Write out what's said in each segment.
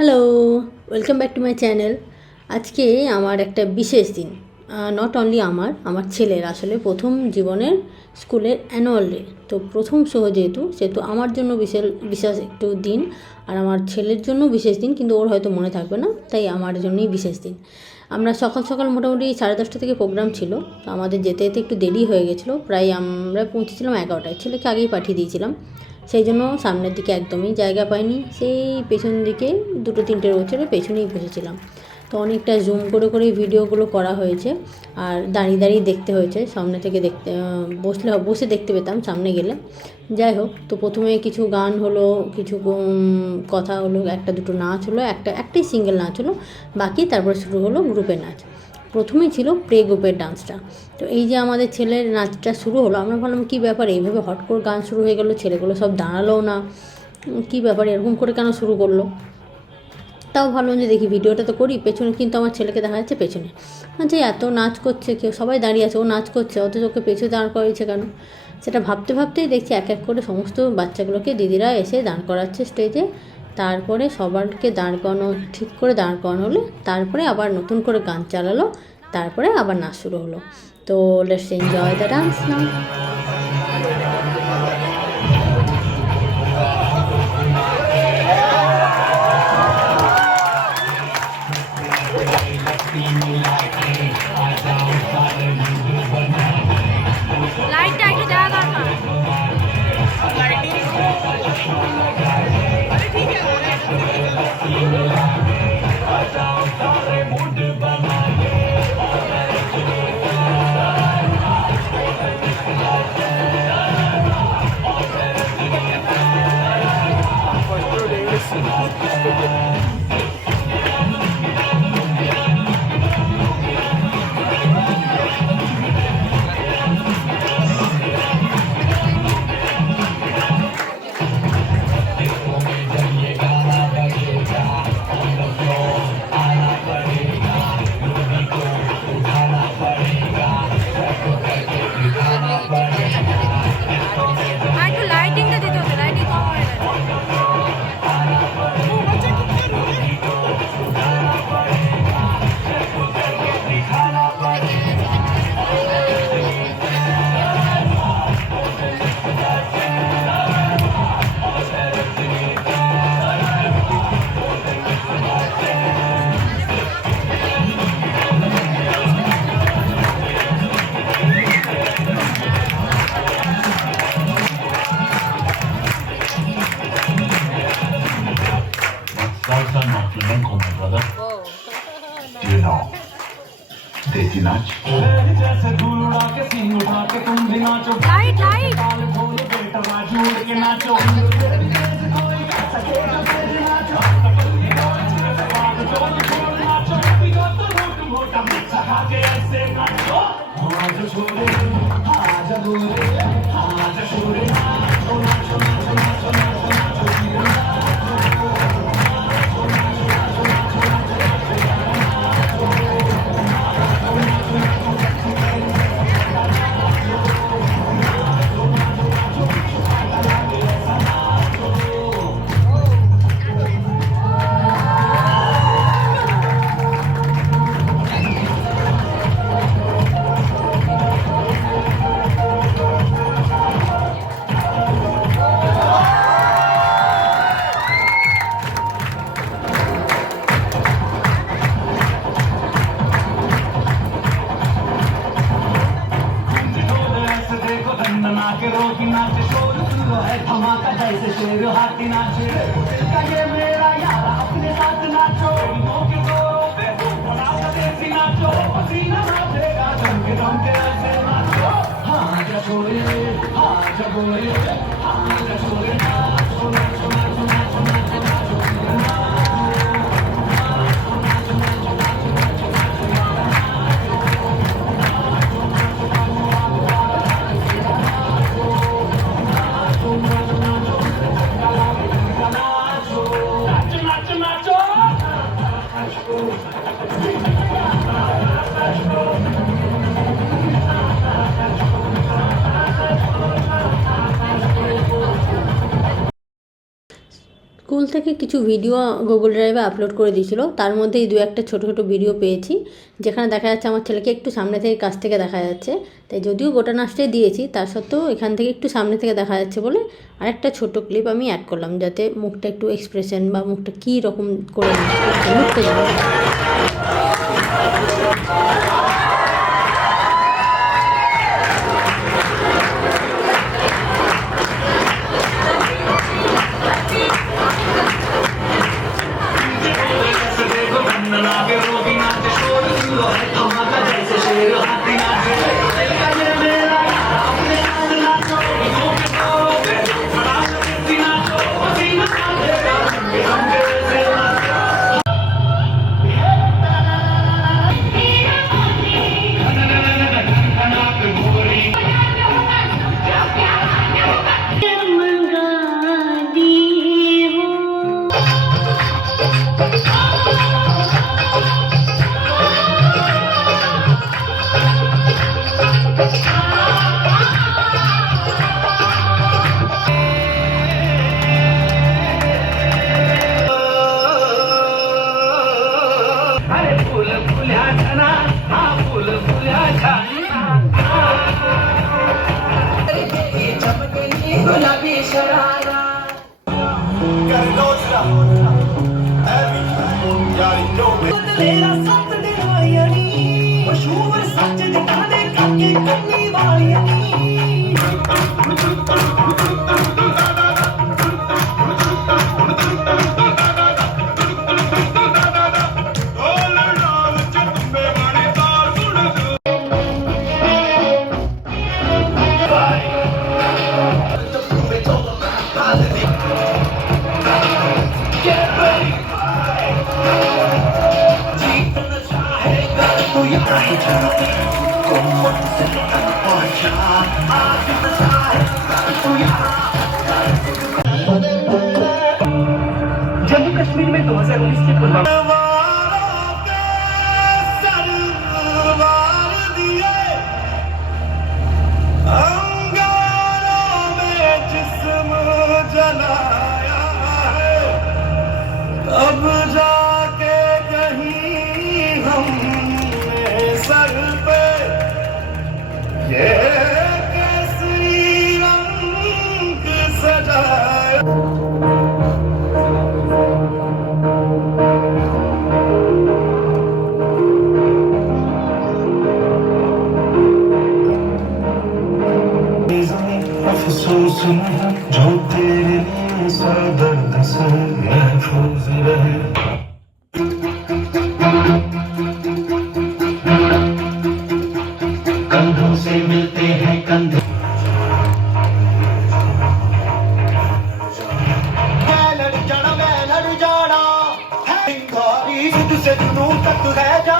Hello, welcome back to my channel. আজকে আমার একটা বিশেষ দিন। নট অনলি আমার ছেলের আসলে প্রথম জীবনের স্কুলের অ্যানুয়াল ডে। তো প্রথম শো যেহেতু সেহেতু আমার জন্য বিশেষ একটু দিন, আর আমার ছেলের জন্য বিশেষ দিন, কিন্তু ওর হয়তো মনে থাকবে না, তাই আমার জন্যই বিশেষ দিন। আমরা সকাল সকাল মোটামুটি 10:30 থেকে প্রোগ্রাম ছিল, তো আমাদের যেতে যেতে একটু দেরি হয়ে গেছিলো। প্রায় আমরা পৌঁছেছিলাম 11টায়, ছেলেকে আগেই পাঠিয়ে দিয়েছিলাম। সেই জন্য সামনের দিকে একদমই জায়গা পাইনি, সেই পেছন দিকে 2-3টে রো ছেড়ে পেছনেই বসেছিলাম। তো অনেকটা জুম করে করেই ভিডিওগুলো করা হয়েছে, আর দাঁড়িয়ে দাঁড়িয়ে দেখতে হয়েছে। সামনে থেকে বসে দেখতে পেতাম সামনে গেলে। যাই হোক, তো প্রথমে কিছু গান হলো, কিছু কথা হলো, একটা দুটো নাচ হলো, একটাই সিঙ্গেল নাচ হলো, বাকি তারপর শুরু হলো গ্রুপের নাচ। প্রথমেই ছিল প্লে গ্রুপের ডান্সটা। তো এই যে আমাদের ছেলের নাচটা শুরু হলো, আমরা ভাবলাম কী ব্যাপার, এইভাবে হট করে গান শুরু হয়ে গেলো, ছেলেগুলো সব দাঁড়ালোও না, কী ব্যাপার এরকম করে কেন শুরু করলো। তাও ভাবলাম যে দেখি ভিডিওটা তো করি। পেছনে কিন্তু আমার ছেলেকে দেখা যাচ্ছে পেছনে, আচ্ছা এত নাচ করছে, কেউ সবাই দাঁড়িয়ে আছে, ও নাচ করছে, অথচ ওকে পেছনে দাঁড় করিয়েছে কেন। সেটা ভাবতে ভাবতেই দেখছি এক এক করে সমস্ত বাচ্চাগুলোকে দিদিরা এসে দাঁড় করাচ্ছে স্টেজে। তারপরে সবারকে দাঁড় করানো, ঠিক করে দাঁড় করানো হলো, তারপরে আবার নতুন করে গান চালালো, তারপরে আবার নাচ শুরু হলো। তো লেটস এনজয় দ্য ডান্স নাও। লাইটটা একটু দেওয়া দরকার। আর একটু লাইটিংটা দিতে হতো, লাইটিং কম হয়ে গেছে। Salsa no flamenco, my brother. Do you know? देसी नाच जैसे धूल उड़ा के सींग उठा के तुम भी नाचो লাইট লাইट ताल बोलो बेटा राजू उड़ के नाचो कोई गा सकेगा तेज नाचो नाचो कभी तो मोटा मोटा मिक्सा खा के ऐसे नाचो आज छोरे आज गोरे आज छोरे नाचो नाचो नाचो नाचो नाचो धमाका जैसे शेर हाथी नाचे दिल का ये मेरा यार अपने साथ नाचो के जोरों पे बनाओ देसी नाचो पसीना नाचेगा जम के ऐसे नाचो हाँ जा छोरे हाँ जा गोरे हाँ जा छोरे नाचो नाचो नाचो नाचो नाचो नाचो স্কুল থেকে কিছু ভিডিও গুগল ড্রাইভে আপলোড করে দিয়েছিল, তার মধ্যে এই 2-1টা ছোটো ছোটো ভিডিও পেয়েছি যেখানে দেখা যাচ্ছে আমার ছেলেকে একটু সামনে থেকে কাছ থেকে দেখা যাচ্ছে। তাই যদিও গোটা নাচটাই দিয়েছি, তার সত্ত্বেও এখান থেকে একটু সামনে থেকে দেখা যাচ্ছে বলে আরেকটা ছোটো ক্লিপ আমি অ্যাড করলাম, যাতে মুখটা একটু এক্সপ্রেশন বা মুখটা কী রকম করে নাচ করছে মুখটা জানা যায়। अरे फुल फुल्या छना हा फुल फुल्या छना चमकेली गुलाबी शरारा तेरा सत दिवायनी मशहूर सच जटा दे काके कन्नी वालियानी जम्मू कश्मीर में 2019 की पुलवामा अब जाके कहीं हमने सर पे ये केसरी रंग सजाया अफसोस नहीं जो तेरे लिए सौ दर्द से महफूज रहे कंधों से मिलते हैं कंधे मैं लड़ जाना है तुझसे जुनून तक रह जा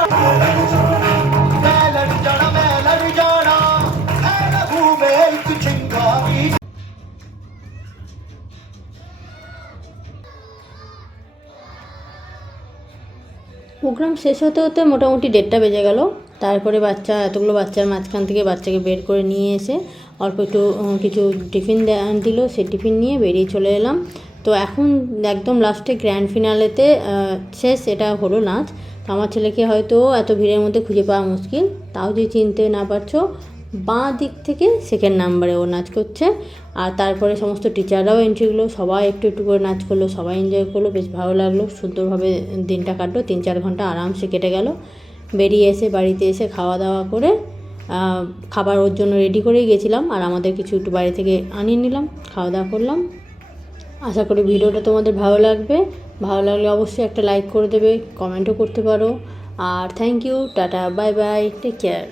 मैं लड़ जाना है लहू में एक चिंगारी প্রোগ্রাম শেষ হতে হতে মোটামুটি 1:30 বেজে গেল। তারপরে এতগুলো বাচ্চার মাঝখান থেকে বাচ্চাকে বের করে নিয়ে এসে অল্প একটু কিছু টিফিন দিল, সেই টিফিন নিয়ে বেরিয়ে চলে এলাম। তো এখন একদম লাস্টে গ্র্যান্ড ফিনালেতে শেষ এটা হলো নাচ। তো আমার ছেলেকে হয়তো এত ভিড়ের মধ্যে খুঁজে পাওয়া মুশকিল, তাও যদি চিনতে না পারছো, বাঁ দিক থেকে 2nd নাম্বারে ও নাচ করছে। আর তারপরে সমস্ত টিচাররাও এন্ট্রিগুলো, সবাই একটু একটু করে নাচ করলো, সবাই এনজয় করলো, বেশ ভালো লাগলো, সুন্দরভাবে দিনটা কাটলো। 3-4 ঘন্টা আরামসে কেটে গেল। বেরিয়ে এসে বাড়িতে এসে খাওয়া দাওয়া করে খাবার ওর জন্য রেডি করেই গেছিলাম, আর আমাদের কিছু একটু বাইরে থেকে আনিয়ে নিলাম, খাওয়া দাওয়া করলাম। আশা করি ভিডিওটা তোমাদের ভালো লাগবে। ভালো লাগলে অবশ্যই একটা লাইক করে দেবে, কমেন্টও করতে পারো। আর thank you, tata, bye bye, take care.